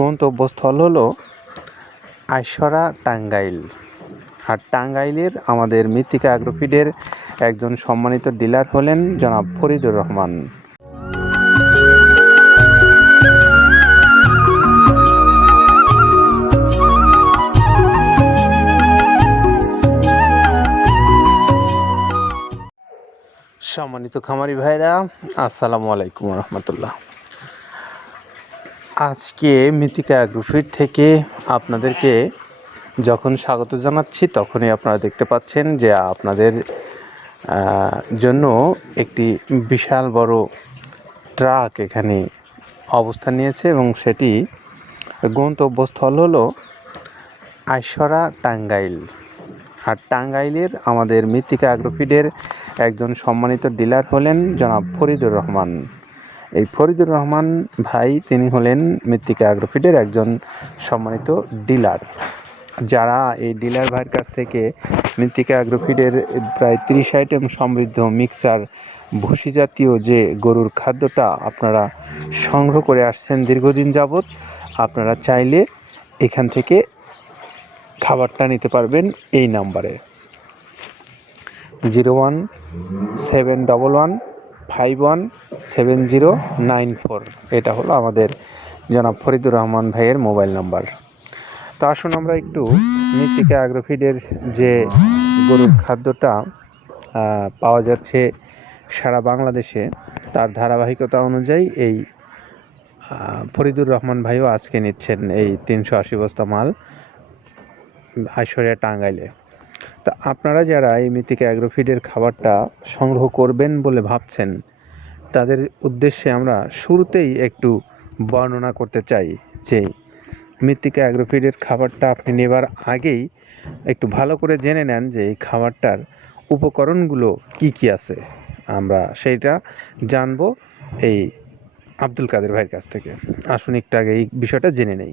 গন্তব্যস্থল হলো আইসরা টাঙ্গাইল। আর টাঙ্গাইলের আমাদের মৃত্তিকা অ্যাগ্রোফিডের একজন সম্মানিত ডিলার হলেন জনাব ফরিদুর রহমান। সম্মানিত খামারি ভাইরা, আসসালামু আলাইকুম রহমতুল্লাহ। আজকে মৃত্তিকা অ্যাগ্রোফিট থেকে আপনাদেরকে যখন স্বাগত জানাচ্ছি, তখনই আপনারা দেখতে পাচ্ছেন যে আপনাদের জন্য একটি বিশাল বড় ট্রাক এখানে অবস্থান নিয়েছে এবং সেটি গন্তব্যস্থল হলো আইসরা টাঙ্গাইল। আর টাঙ্গাইলের আমাদের মৃত্তিকা অ্যাগ্রোফিডের একজন সম্মানিত ডিলার হলেন জনাব ফরিদুর রহমান। এই ফরিদুর রহমান ভাই, তিনি হলেন মৃত্তিকা অ্যাগ্রোফিডের একজন সম্মানিত ডিলার। যারা এই ডিলার ভাইয়ের কাছ থেকে মৃত্তিকা অ্যাগ্রোফিডের প্রায় তিরিশ আইটেম সমৃদ্ধ মিক্সার, ভুসি জাতীয় যে গরুর খাদ্যটা আপনারা সংগ্রহ করে আসছেন দীর্ঘদিন যাবৎ, আপনারা চাইলে এখান থেকে খাবারটা নিতে পারবেন এই নাম্বারে। Zero one seven double one five one seven zero nine four এটা হলো আমাদের জনাব ফরিদুর রহমান ভাইয়ের মোবাইল নাম্বার। তো আসুন আমরা একটু মৃত্তিকা অ্যাগ্রোফিডের যে গরুর খাদ্যটা পাওয়া যাচ্ছে সারা বাংলাদেশে, তার ধারাবাহিকতা অনুযায়ী এই ফরিদুর রহমান ভাইও আজকে নিচ্ছেন এই তিনশো আশি বস্তা মাল আইশ্বরিয়া টাঙ্গাইলে। তা আপনারা যারা এই মৃত্তিকা অ্যাগ্রোফিডের খাবারটা সংগ্রহ করবেন বলে ভাবছেন, তাদের উদ্দেশ্যে আমরা শুরুতেই একটু বর্ণনা করতে চাই যে মৃত্তিকা অ্যাগ্রোফিডের খাবারটা আপনি নেবার আগেই একটু ভালো করে জেনে নেন যে এই খাবারটার উপকরণগুলো কি কি আছে। আমরা সেইটা জানব এই আব্দুল কাদের ভাইয়ের কাছ থেকে। আসুন একটু আগে এই বিষয়টা জেনে নেই।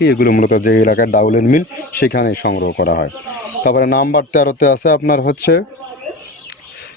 এগুলো মূলত যে এলাকার ডাউলের মিল সেখানে সংগ্রহ করা হয়। তারপরে নাম্বার তেরোতে আছে আপনার হচ্ছে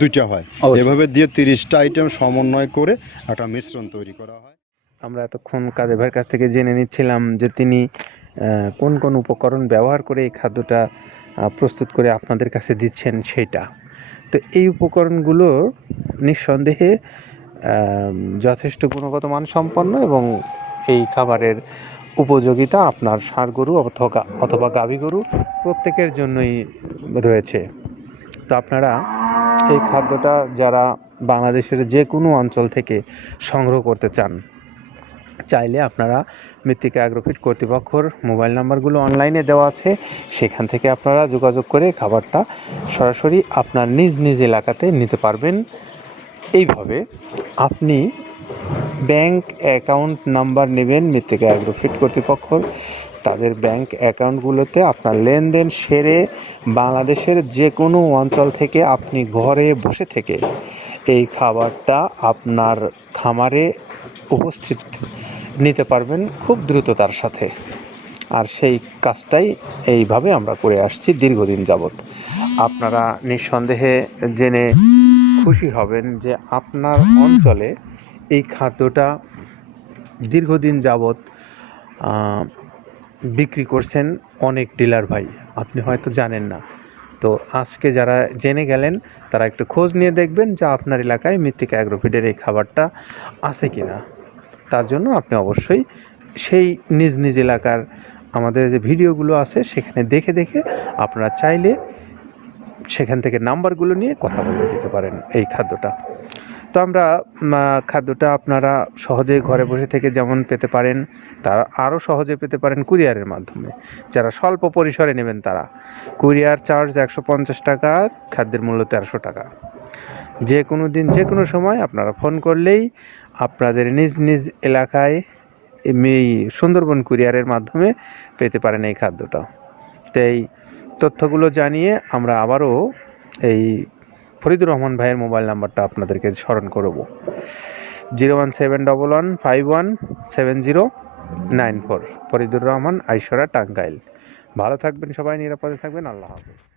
দুইটা হয়। এভাবে দিয়ে তিরিশটা আইটেম সমন্বয় করে একটা মিশ্রণ তৈরি করা হয়। আমরা এতক্ষণ কাদের ভাইয়ের কাছ থেকে জেনে নিচ্ছিলাম যে তিনি কোন কোন উপকরণ ব্যবহার করে এই খাদ্যটা প্রস্তুত করে আপনাদের কাছে দিচ্ছেন সেটা তো এই উপকরণগুলো নিঃসন্দেহে যথেষ্ট গুণগত মান সম্পন্ন এবং এই খাবারের উপযোগিতা আপনার ষাঁড় গরু অথবা অথবা গাভী গরু প্রত্যেকের জন্যই রয়েছে। তো আপনারা এই খাদ্যটা যারা বাংলাদেশের যে কোনো অঞ্চল থেকে সংগ্রহ করতে চান চাইলে আপনারা মৃত্তিকা অ্যাগ্রোফিট কর্তৃপক্ষর মোবাইল নাম্বারগুলো অনলাইনে দেওয়া আছে। সেখান থেকে আপনারা যোগাযোগ করে খাবারটা সরাসরি আপনার নিজ নিজ এলাকাতে নিতে পারবেন। এইভাবে আপনি ব্যাংক অ্যাকাউন্ট নাম্বার নেবেন মৃত্তিকা অ্যাগ্রোফিট কর্তৃপক্ষ তাদের ব্যাংক অ্যাকাউন্টগুলোতে আপনার লেনদেন সেরে বাংলাদেশের যে কোনো অঞ্চল থেকে আপনি ঘরে বসে থেকে এই খাবারটা আপনার খামারে উপস্থিত নিতে পারবেন খুব দ্রুততার সাথে। আর সেই কাজটাই এইভাবে আমরা করে আসছি দীর্ঘদিন যাবৎ। আপনারা নিঃসন্দেহে জেনে খুশি হবেন যে আপনার অঞ্চলে এই খাদ্যটা দীর্ঘদিন যাবৎ বিক্রি করছেন অনেক ডিলার ভাই, আপনি হয়তো জানেন না। তো আজকে যারা জেনে গেলেন, তারা একটু খোঁজ নিয়ে দেখবেন যে আপনার এলাকায় মৃত্তিকা অ্যাগ্রোফিডের এই খাবারটা আছে কি না তার জন্য আপনি অবশ্যই সেই নিজ নিজ এলাকার আমাদের যে ভিডিওগুলো আছে, সেখানে দেখে দেখে আপনারা চাইলে সেখান থেকে নাম্বারগুলো নিয়ে কথা বলে দিতে পারেন এই খাদ্যটা। তো আমরা খাদ্যটা আপনারা সহজে ঘরে বসে থেকে যেমন পেতে পারেন তারা আরও সহজে পেতে পারেন কুরিয়ারের মাধ্যমে। যারা স্বল্প পরিসরে নেবেন তারা। কুরিয়ার চার্জ একশো পঞ্চাশ টাকা খাদ্যের মূল্য তেরোশো টাকা। যে কোনো দিন যে কোনো সময় আপনারা ফোন করলেই আপনাদের নিজ নিজ এলাকায় এই সুন্দরবন কুরিয়ারের মাধ্যমে পেতে পারেন এই খাদ্যটা। তো এই তথ্যগুলো জানিয়ে আমরা আবারও এই ফরিদুর রহমান ভাইয়ের মোবাইল নাম্বারটা আপনাদেরকে স্মরণ করব। Zero one seven double one five one seven zero nine four. Faridur Rahman আইসরা Tangail. ভালো থাকবেন সবাই, নিরাপদে থাকবেন। আল্লাহ হাফিজ।